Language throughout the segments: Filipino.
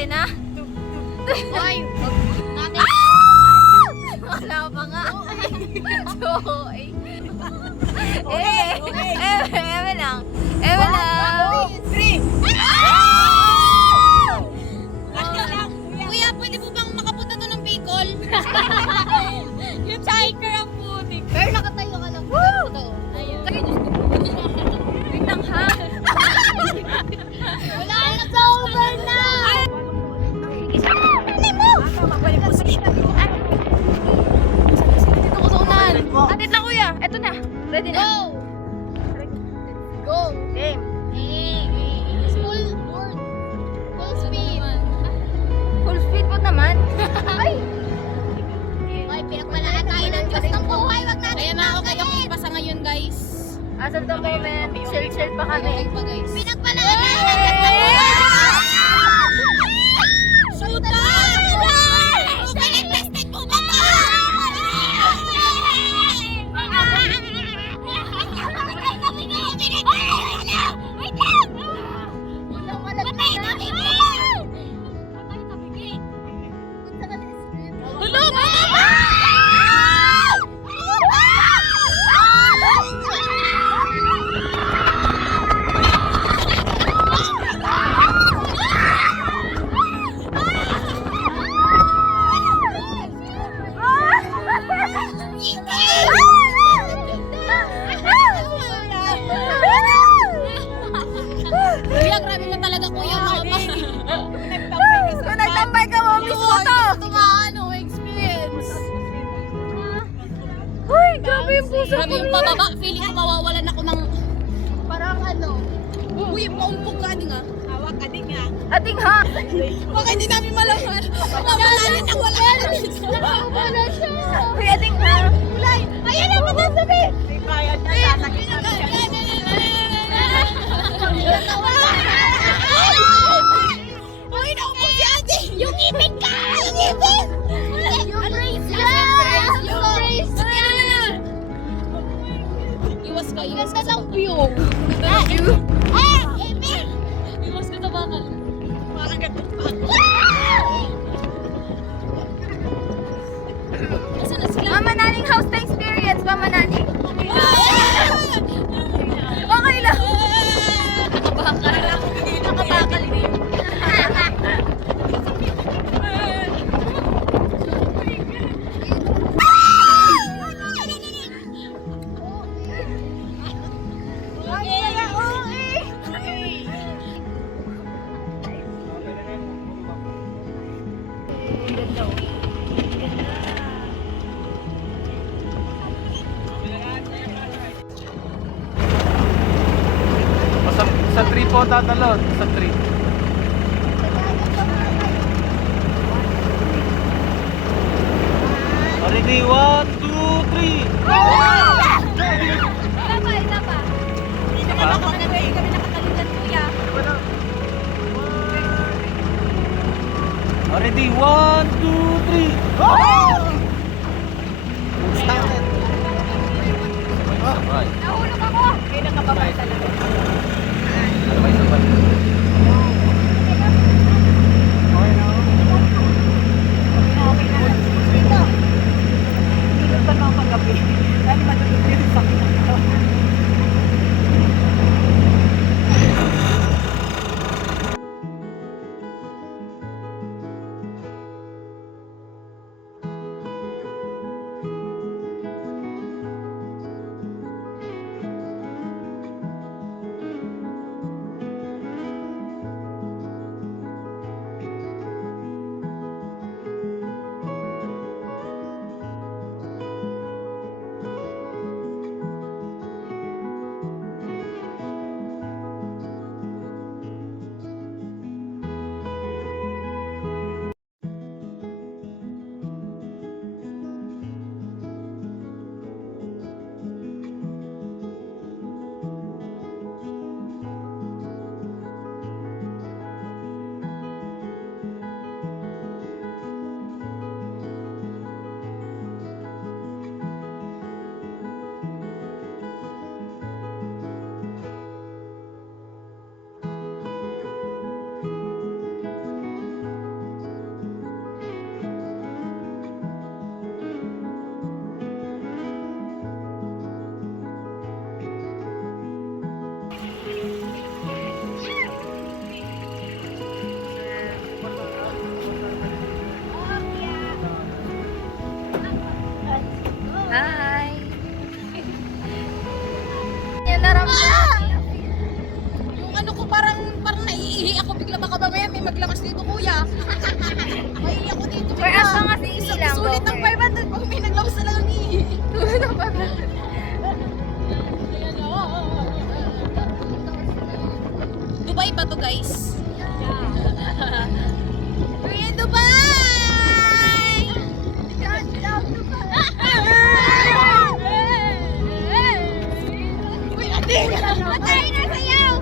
natin ha? Hoy, natin. Wala pa nga. So, Okay. Eme lang. Eme lang. 3. Kuya, pwede po bang makapunta to ng Bicol? Yung hiker ang putik. Pero nakatayo ka lang. Woo! Ayun. Kayo, Diyos ko. Wait lang ha. Wala na sa over na! Isa mo! Magbalik po sa Dito ko sa unahan. Atit lang kuya. Eto na. Ready na. Go! Go! Game. Full board. Full speed. Full speed po naman. Ay! Ay, pinagmalaan tayo ng Diyos ng buhay. Wag natin kaya na ako kayo ipasa ngayon, guys. As of the moment, chill pa kami. Pinagmalaan tayo ng Diyos ng buhay! Shoot up! Pinag-tested mo ba ito? Kuya, grabe na talaga kuya mo. Kung nagtambay ka mo, miss mo to! Ano, experience. Uy, grabe yung puso Grabe ko. yung pababa, feeling ko mawawalan ako ng parang ano. Uy, paumpog ka din nga. Hawak ka din nga. Ating ha! Baka hindi namin malaman. Mawalanan na wala ka na dito. Wala siya. Uy, ating ha! Ulay, ayan na matasabi. May bayad na sasakit na siya. Uy, naupo si ate. Yung ipin ka! Yung ipin! Yung brace! Yung brace! Iwas ka, iwas ka sa view. Ipin! Iwas ka sa bakal. Parang ganun pa. Nasaan na sila? Mama Naning, how's the experience, Mama Naning? Okay lang. Nakabakal. Nakabakal din. Sa tree po tatalon, sa tree. Ready, 1, 2, 3. Isa pa. Hindi naman ako kami nakatalunan kuya. Ready, 1, 2, 3. Started. Sabay. Nahulog ako. Kaya nakababay talaga. Sabay, sabay. Okay na. Dito. Dito pa naman paggabi. Dahil matulog din sa akin ng ito. Hi! Yan naramdaman. Yung ano ko parang naiihi ako bigla baka mamaya may maglakas dito kuya. Maiihi ako dito For as long as iihi lang. Sulit ng 500 pag may naglakas na lang ang iihi. Sulit ng 500. Ayan o. Dubai ba to guys? We're in Dubai! Uy, ate! Matay na sayaw!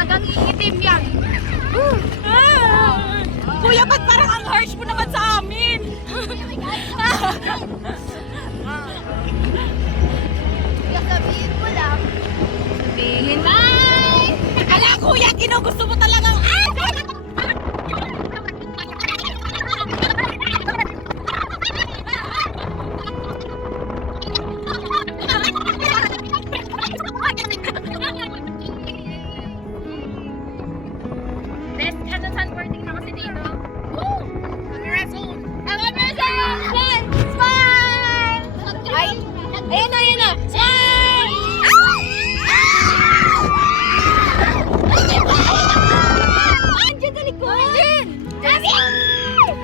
Tagang iitim yan. Kuya, ba't parang ang harsh mo naman sa amin? Sabihin mo lang. Sabihin. Bye! Ala, kuya, ginugusto mo talagang Best, ano, sunboarding na kasi dito. Camera zone! Smile! Ay, ayun na. Smile! Andiyan sa likod.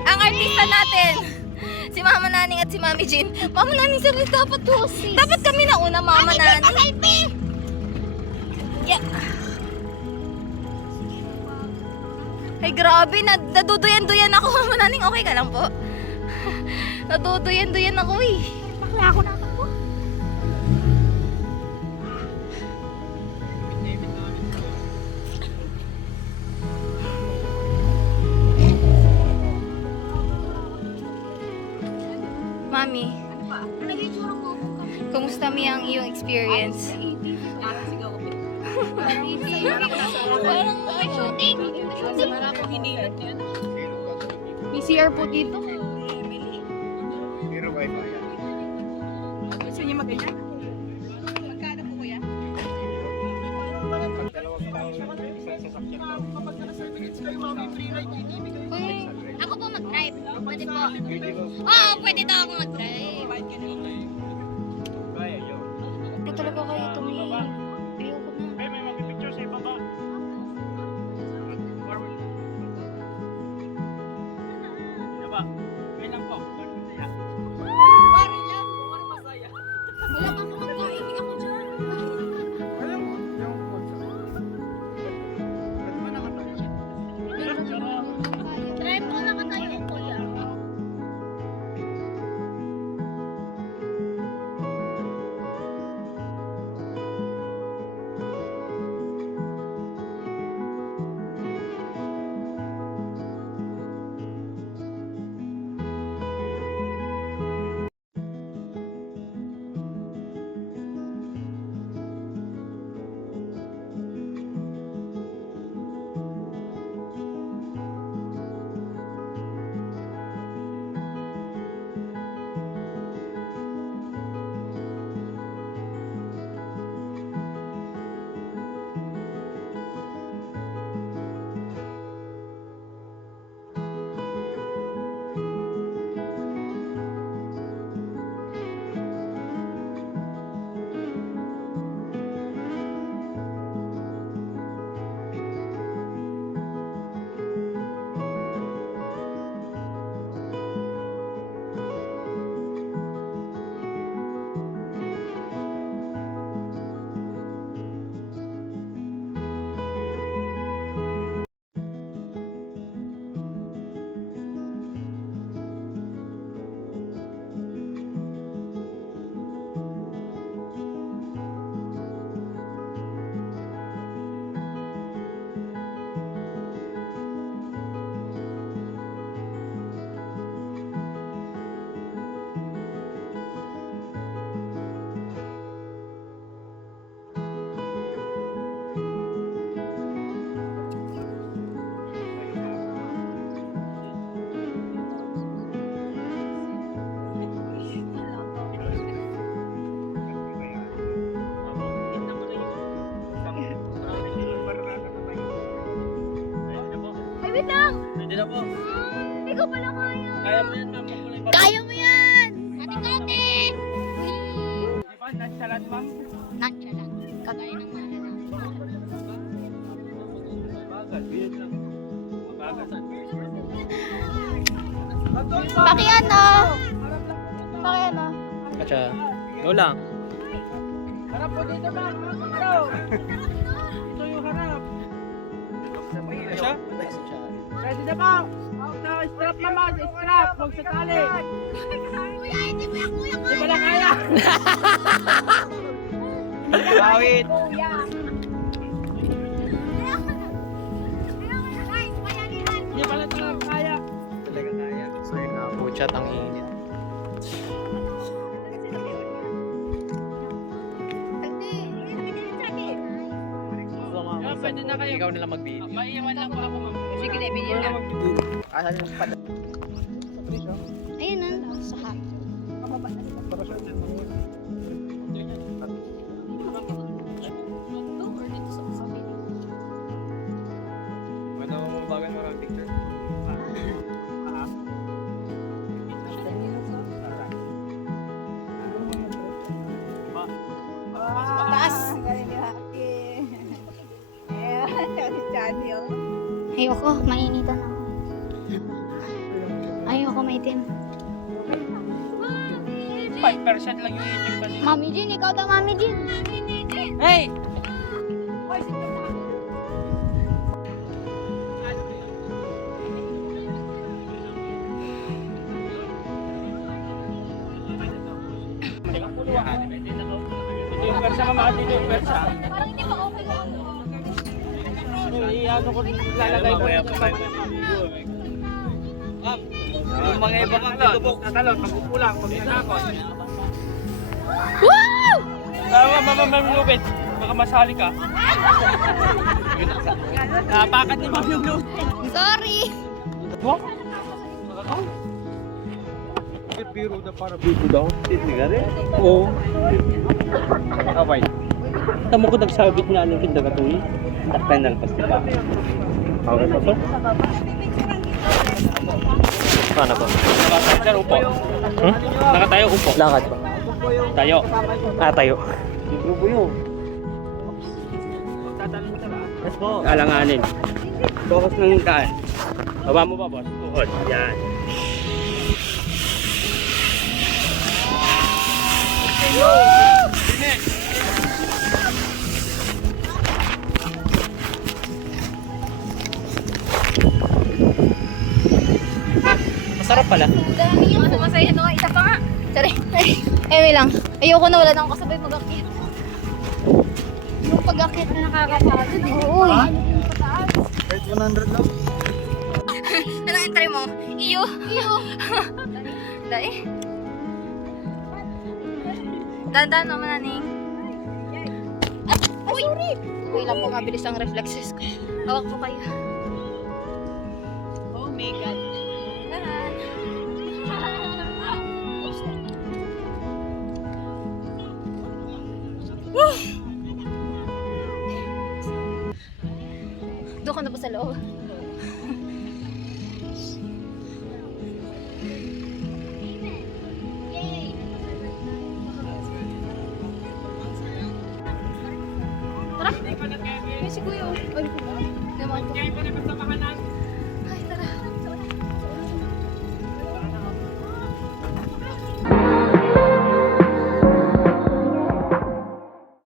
Ang artista natin. Si Mama Naning at si Mami Jean. Mama Naning, sabi dapat to. Dapat kami na una, Mama Naning. Yeah. Ay, grabe. Naduduyan-duyan ako, Mama Naning. Okay ka lang po? Naduduyan-duyan ako eh. Bakla ako na ako. Mami, kumusta mi ang iyong experience? Parang may shooting. PCR po dito. Zero wifi. Gusto niyo mag-ganyan? Magkano po kuya? Pag dalawang tao, isang sasakyan lang. Ako po mag-drive. Pwede po. Pwede mo. Oo, pwede daw ako mag-drive. Kaya yun. Hindi talaga kayo tumingin. Ayoko na. May mag-picture sa ibaba. Diba? Ngayon lang po. Wala kang kumakain. Ako dyan. Alam mo, yung Drive ko na katayo, kuya. lang. Pwede na po. Hindi ko pala kaya. Kaya mo yan, ma'am. Pagkulay pa. Kaya mo yan! Ate-ate! Di ba? Nagsalat, ma'am. Nansya lang. Kagaya ng mga lalaki. Bagal, biyan lang. Bagal. Pakiano? Pakiano? Kacha. Go lang. Harap po dito, ma'am. Harap. Ito yung harap. Kacha? Ready na po. Strap naman. Strap. Huwag sa tali. Kuya, hindi mo yan kuya. Di ba na kaya? Awit. Di ba na talaga kaya? Talaga kaya. So yun nga, puchat ang init. Pwede na kayo. Ikaw na lang magbili. Maiiwan lang po ako, ma'am. Sige, bilhin na. Ayun na, saka. Ano mo bagal mo ang picture? Taas. Ayoko, mainitan ako. Ayoko, maitim. 5% lang yung itim kanina. Mami Jean, ikaw daw, Mami Jean. Hey! Ito yung persa, mama. Ito yung persa. Parang hindi pa okay ko. Ano ko lalagay ko. Yung mga ibang Tubok na talon, magkukulang, pag inakot. Woo! Tama, mama, lupit. Baka masali ka. Napakat ni ma'am yung lupit. Sorry. Wow. Biro na para biro daw. Hindi ka rin? Oo. Okay. Tama ko nagsabit nga ng kinda katuloy. Takpan na lang diba? Okay pa to? Paano po? Sir, upo. Nakatayo, upo. Lakad po. Tayo. Tayo. Grupo yun. Yes po. Alanganin. Focus ng kaan. Baba mo ba, boss? Tuhod. Yan. Masarap pala. Dami yung sumasaya no. Isa pa nga. Sorry. Anyway lang. Ayoko na wala na akong kasabay mag-akit. Yung pag-akit na nakakapagod. Oo. Kahit 100 lang. Ano entry mo? Iyo. Iyo. Dai. Dandan naman naning. Uy! Uy lang po mabilis ang reflexes ko. Hawak po kayo. Oh my God. Dahan. Doon ka na ba sa loob? Tara! Si Kuya. Ay, naman ko.